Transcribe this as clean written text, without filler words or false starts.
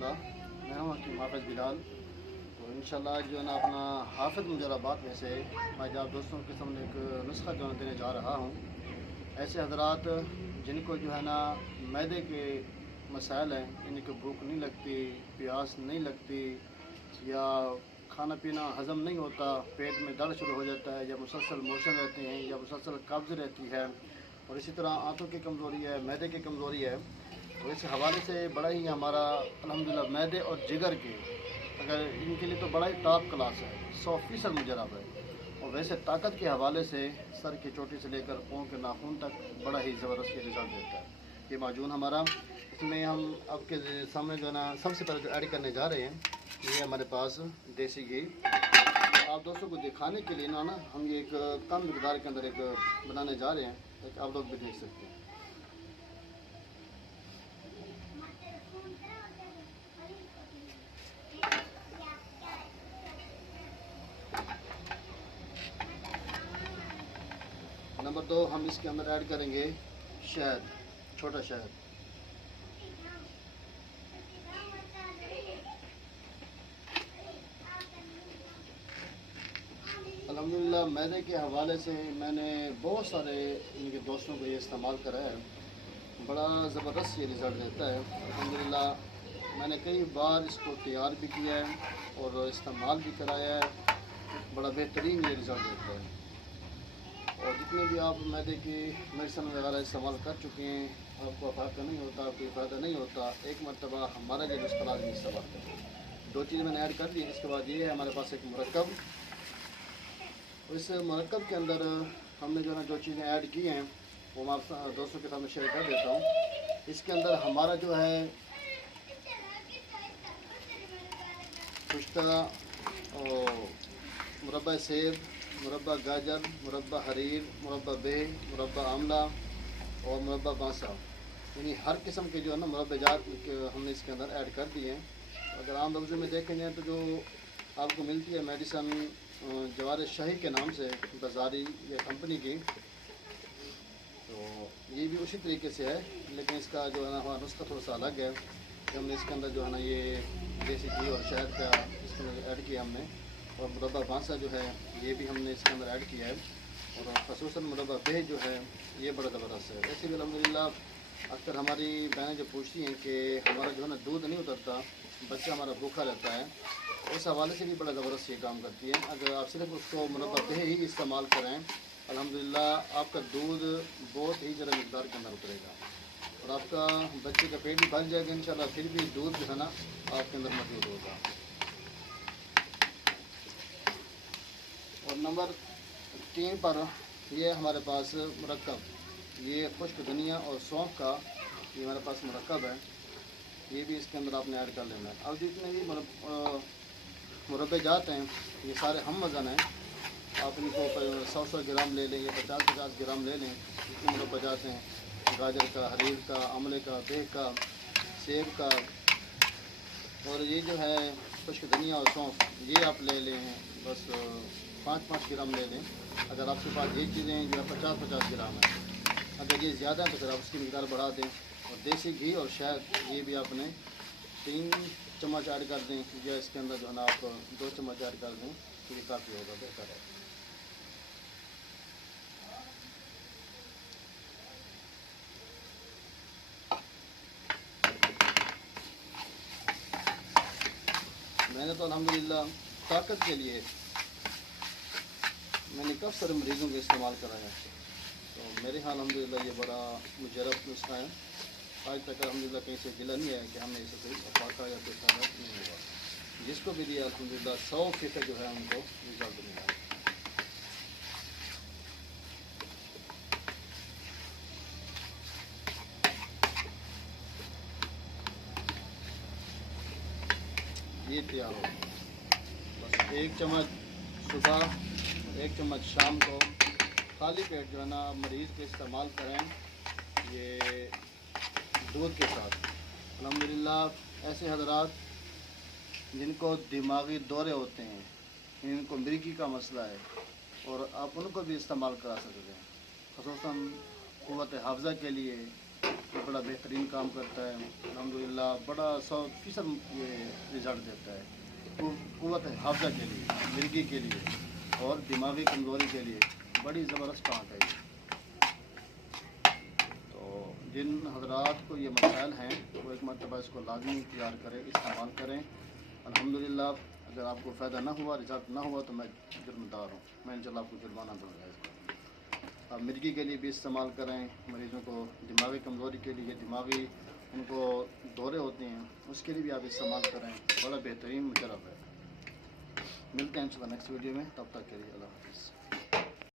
रहमतुल्लाह। मैं हूँ हकीम हाफिज़ बिलाल। तो इंशाल्लाह आज जो है ना अपना हाफिज़ मुजराबात में से आज आप दोस्तों के सामने एक नुस्खा जो है देने जा रहा हूँ। ऐसे हजरात जिनको जो है ना मैदे के मसाइल हैं, इनको भूख नहीं लगती, प्यास नहीं लगती, या खाना पीना हज़म नहीं होता, पेट में दर्द शुरू हो जाता है, या मुसलसल मोशन रहते हैं, या मुसलसल कब्ज़ रहती है, और इसी तरह आंतों की कमज़ोरी है, मैदे की कमज़ोरी है। तो इस हवाले से बड़ा ही हमारा अल्हम्दुलिल्लाह मैदे और जिगर के अगर इनके लिए तो बड़ा ही टॉप क्लास है, 100% मुजरब है। और वैसे ताकत के हवाले से सर की चोटी से लेकर पाँव के नाखून तक बड़ा ही ज़बरदस्त ये रिज़ल्ट देता है ये माजून हमारा। इसमें हम आपके सामने जो है ना सबसे पहले जो ऐड करने जा रहे हैं, ये हमारे पास देसी घी। आप दोस्तों को दिखाने के लिए ना हम ये एक कम मकदार के अंदर एक बनाने जा रहे हैं, एक आप लोग भी देख सकते हैं। नंबर 2 हम इसके अंदर ऐड करेंगे शहद, छोटा शहद। अल्हम्दुलिल्लाह मैदे के हवाले से मैंने बहुत सारे इनके दोस्तों को ये इस्तेमाल करा है, बड़ा ज़बरदस्त ये रिज़ल्ट देता है। अल्हम्दुलिल्लाह मैंने कई बार इसको तैयार भी किया है और इस्तेमाल भी कराया है, बड़ा बेहतरीन ये रिज़ल्ट देता है। और जितने भी आप मैदे की मेडिसिन वगैरह इस्तेमाल कर चुके हैं, आपको फ़ायदा नहीं होता, कोई फ़ायदा नहीं होता, एक मरतबा हमारा जो नुस्खा लाज़मी इस्तेमाल करें। 2 चीज़ें मैंने ऐड कर दी। इसके बाद ये है हमारे पास एक मुरक्कब। इस मुरक्कब के अंदर हमने जो है ना जो चीज़ें ऐड की हैं वो मैं आप दोस्तों के सामने शेयर कर देता हूँ। इसके अंदर हमारा जो है खुश्ता और मुरब्बा सेब, मुरब्बा गाजर, मुरब्बा हरीर, मुरब्बा बेह, मुरब्बा आमला और मुरब्बा बांसा, यानी हर किस्म के जो है ना मुरब्बेजात हमने इसके अंदर ऐड कर दिए हैं। अगर आम लफ्ज़ों में देखें जाए तो जो आपको मिलती है मेडिसन जवार शाही के नाम से बाज़ारी या कंपनी की, तो ये भी उसी तरीके से है, लेकिन इसका जो है ना हमारा नुस्खा थोड़ा सा अलग है कि हमने इसके अंदर जो है ना ये देसी घी और शहद का इसके अंदर ऐड किया हमने, और मुरब्बा बांसा जो है ये भी हमने इसके अंदर ऐड किया है, और ख़ुसूसन मुरब्बा बेह जो है ये बड़ा ज़बरदस्त है। वैसे भी अल्हम्दुलिल्लाह अक्सर हमारी बहनें जो पूछती हैं कि हमारा जो है ना दूध नहीं उतरता, बच्चा हमारा भूखा रहता है, उस हवाले से भी बड़ा ज़बरदस्त ये काम करती है। अगर आप सिर्फ उसको मुरब्बा बेह ही इस्तेमाल करें, अल्हम्दुलिल्लाह आपका दूध बहुत ही ज़रा मकदार के अंदर उतरेगा और आपका बच्चे का पेट भी भर जाएगा इंशाल्लाह, फिर भी दूध जो है ना आपके अंदर मौजूद होगा। और नंबर 3 पर ये हमारे पास मुरक्कब, ये खुश्क धनिया और सौंफ का ये हमारे पास मुरक्कब है, ये भी इसके अंदर आपने ऐड कर लेना है। अब जितने भी मुरब्बे जात हैं ये सारे हम वज़न हैं, आप इनको 100 ग्राम ले लें या 50 ग्राम ले लें। जितने मुरब्बे जात हैं, गाजर का, हरीर का, आमले का, बेह का, सेब का, और ये जो है खुश्क धनिया और सौंफ ये आप ले लें, बस 5-5 ग्राम ले लें। अगर आपके पास ये चीज़ें जो है 50-50 ग्राम है, अगर ये ज़्यादा है तो फिर आप उसकी मिक़दार बढ़ा दें। और देसी घी और शहद ये भी आपने 3 चम्मच ऐड कर दें, या इसके अंदर जो है ना आप 2 चम्मच ऐड कर दें तो ये काफ़ी होगा, बेहतर है। मैंने तो अल्हम्दुलिल्लाह ताकत के लिए मैंने काफ़ी सारे मरीज़ों को इस्तेमाल कराया, तो मेरे यहाँ अल्हम्दुलिल्लाह ये बड़ा मुजरब नुस्खा है। आज तक अल्हम्दुलिल्लाह कहीं से गिला नहीं है कि हमने इसे कोई अफाका या कोई फ़ायदा नहीं होगा। जिसको भी दिया अल्हम्दुलिल्लाह 100% जो है उनको रिजल्ट मिला। ये तैयार हो, बस 1 चम्मच सुबह, 1 चम्मच शाम को, खाली पेट जो है ना मरीज़ के इस्तेमाल करें ये दूध के साथ। अल्हम्दुलिल्लाह ऐसे हज़रात जिनको दिमागी दौरे होते हैं, जिनको मिर्गी का मसला है, और आप उनको भी इस्तेमाल करा सकते हैं, ख़ुसूसन क़ुव्वत हाफ़ज़ा के लिए, یہ بڑا بہترین کام کرتا ہے الحمدللہ، بڑا 100% یہ رزلٹ دیتا ہے قوت حافظہ کے لیے، مرگی کے لیے اور دماغی کمزوری کے لیے بڑی زبردست ٹانک ہے یہ۔ تو جن حضرات کو یہ مسائل ہیں وہ ایک مرتبہ اس کو لازمی تیار کریں، استعمال کریں۔ الحمدللہ اگر آپ کو فائدہ نہ ہوا، رزلٹ نہ ہوا تو میں جرم دار ہوں، میں انشاءاللہ آپ کو جرمانہ دوں گا اس کا۔ آپ مرگی کے لیے بھی استعمال کریں، مریضوں کو دماغی کمزوری کے لیے، دماغی ان کو دورے ہوتے ہیں اس کے لیے بھی آپ استعمال کریں، بڑا بہترین مجرب ہے۔ ملتے ہیں انشاءاللہ نیکسٹ ویڈیو میں، تب تک کے لیے اللہ حافظ۔